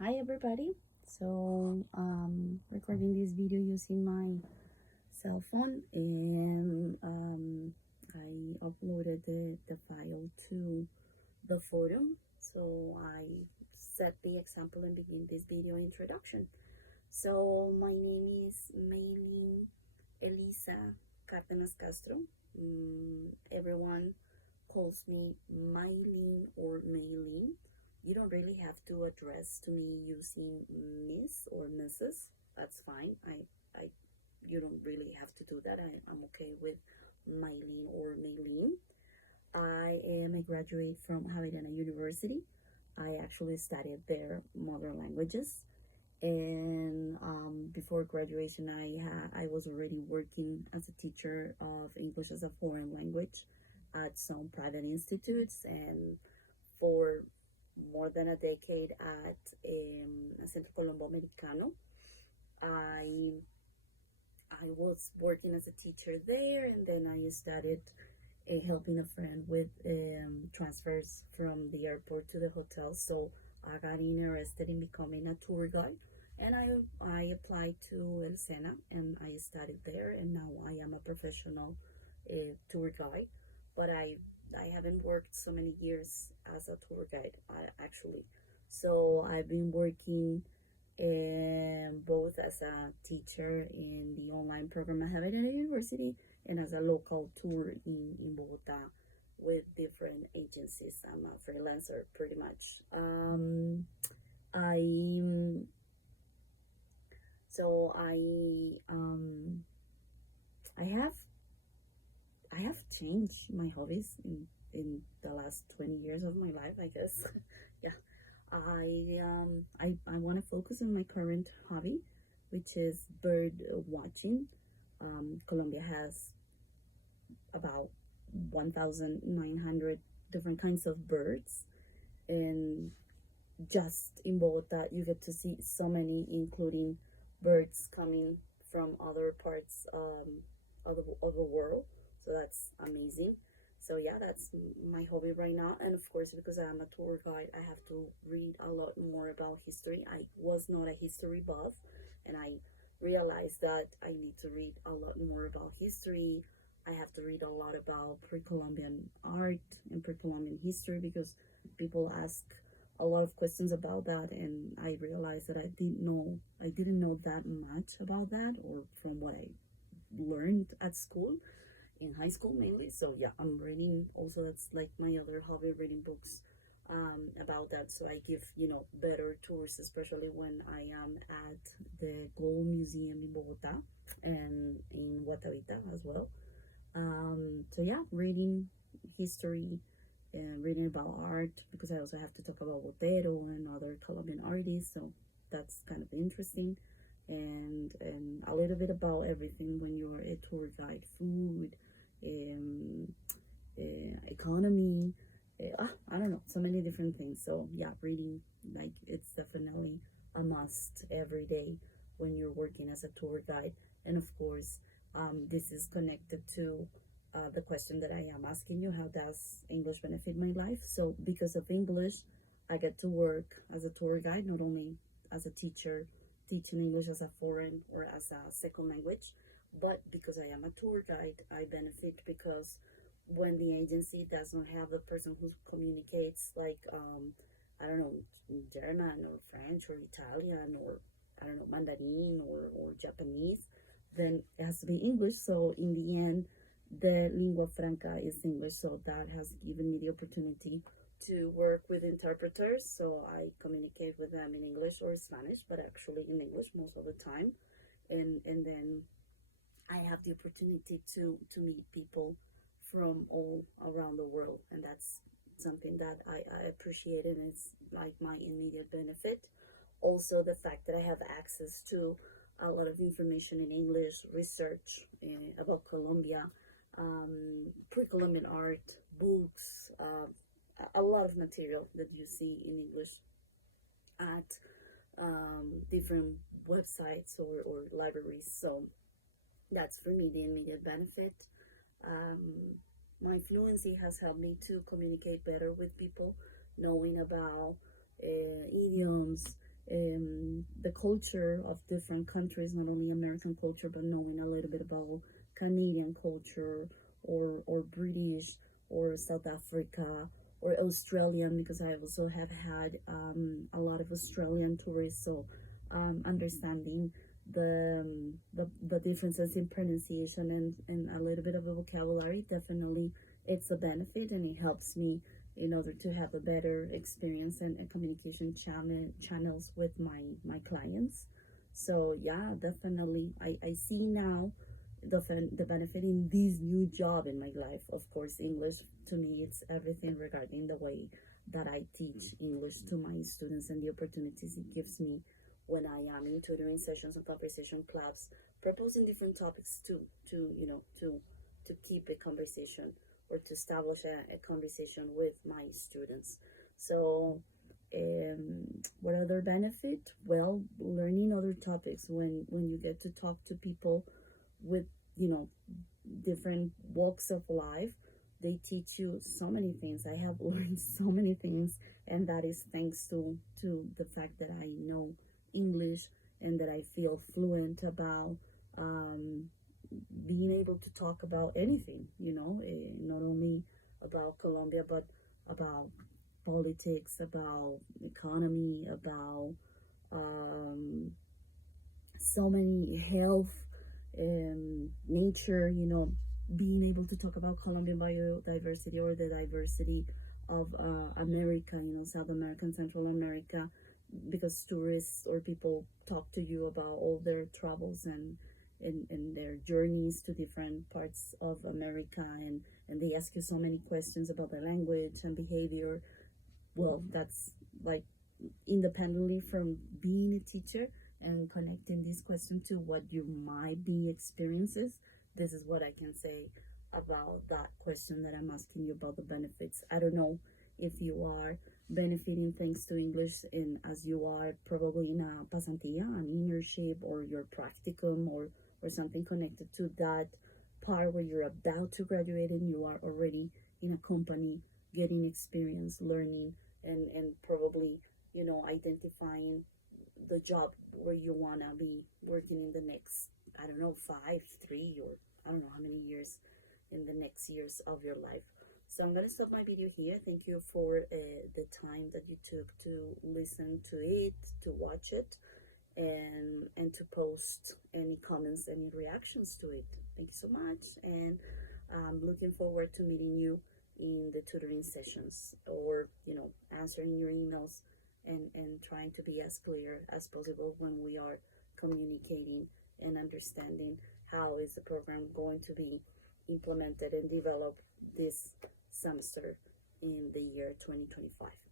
Hi everybody. Recording this video using my cell phone, and I uploaded the file to the forum. So I set the example and begin this video introduction. So my name is Maylin Elisa Cárdenas Castro. Everyone calls me Maylin or Maylin. You don't really have to address to me using Miss or Mrs. That's fine. I you don't really have to do that. I'm okay with Maylin or Maylin. I am a graduate from Javeriana University. I actually studied their mother languages, and before graduation, I was already working as a teacher of English as a foreign language at some private institutes, and for more than a decade at Centro Colombo Americano. I I was working as a teacher there, and then I started helping a friend with transfers from the airport to the hotel. So I got interested in becoming a tour guide, and I applied to El Sena, and I studied there, and now I am a professional tour guide. But I haven't worked so many years as a tour guide, actually. So I've been working both as a teacher in the online program I have at a university and as a local tour in Bogota with different agencies. I'm a freelancer pretty much. I so I have I have changed my hobbies in the last 20 years of my life, I guess. Yeah. I want to focus on my current hobby, which is bird watching. Colombia has about 1,900 different kinds of birds, and just in Bogota, you get to see so many, including birds coming from other parts of the world. So that's amazing. So yeah, that's my hobby right now. And of course, because I'm a tour guide, I have to read a lot more about history. I was not a history buff, and I realized that I need to read a lot more about history. I have to read a lot about pre-Columbian art and pre-Columbian history, because people ask a lot of questions about that, and I realized that I didn't know that much about that, or from what I learned at school, in high school mainly. So yeah, I'm reading also. That's like my other hobby, reading books about that. So I give better tours, especially when I am at the Gold Museum in Bogota and in Guatavita as well. So yeah, reading history and reading about art, because I also have to talk about Botero and other Colombian artists. So that's kind of interesting. And a little bit about everything when you're a tour guide: food, um, economy. I don't know, so many different things. So yeah, reading, like, it's definitely a must every day when you're working as a tour guide. And of course, this is connected to the question that I am asking you: how does English benefit my life? So because of English, I get to work as a tour guide, not only as a teacher teaching English as a foreign or as a second language, but because I am a tour guide, I benefit because when the agency does not have the person who communicates, like, I don't know, German or French or Italian, or I don't know, Mandarin or Japanese, then it has to be English. So in the end, the lingua franca is English. So that has given me the opportunity to work with interpreters. So I communicate with them in English or Spanish, but actually in English most of the time. And then I have the opportunity to meet people from all around the world, and that's something that I appreciate, and it's like my immediate benefit. Also, the fact that I have access to a lot of information in English, research about Colombia, pre-Columbian art, books, a lot of material that you see in English at different websites or libraries. So that's for me the immediate benefit. Um, my fluency has helped me to communicate better with people, knowing about idioms, the culture of different countries, not only American culture, but knowing a little bit about Canadian culture or British or South Africa or Australian, because I also have had a lot of Australian tourists. So understanding the differences in pronunciation and a little bit of a vocabulary, definitely it's a benefit, and it helps me in order to have a better experience and communication channels with my clients. So yeah, definitely I see now the benefit in this new job in my life. Of course, English to me, it's everything regarding the way that I teach English to my students and the opportunities it gives me when I am in tutoring sessions and conversation clubs, proposing different topics to keep a conversation or to establish a conversation with my students. So, what other benefit? Well, learning other topics when you get to talk to people with you know different walks of life. They teach you so many things. I have learned so many things, and that is thanks to the fact that I know English and that I feel fluent about um, being able to talk about anything, not only about Colombia, but about politics, about economy, about um, so many health and nature, being able to talk about Colombian biodiversity or the diversity of America, South America and Central America, because tourists or people talk to you about all their travels and their journeys to different parts of America, and they ask you so many questions about the language and behavior. Well, that's like independently from being a teacher and connecting this question to what you might be experiences. This is what I can say about that question that I'm asking you about the benefits. I don't know if you are benefiting thanks to English in as you are probably in a pasantía, an internship, or your practicum, or something connected to that part where you're about to graduate and you are already in a company getting experience, learning, and probably identifying the job where you want to be working in the next, I don't know, 5 3 or I don't know how many years in the next years of your life. So I'm gonna stop my video here. Thank you for the time that you took to listen to it, to watch it, and to post any comments, any reactions to it. Thank you so much, and I'm looking forward to meeting you in the tutoring sessions, or answering your emails, and trying to be as clear as possible when we are communicating and understanding how is the program going to be implemented and developed this semester in the year 2025.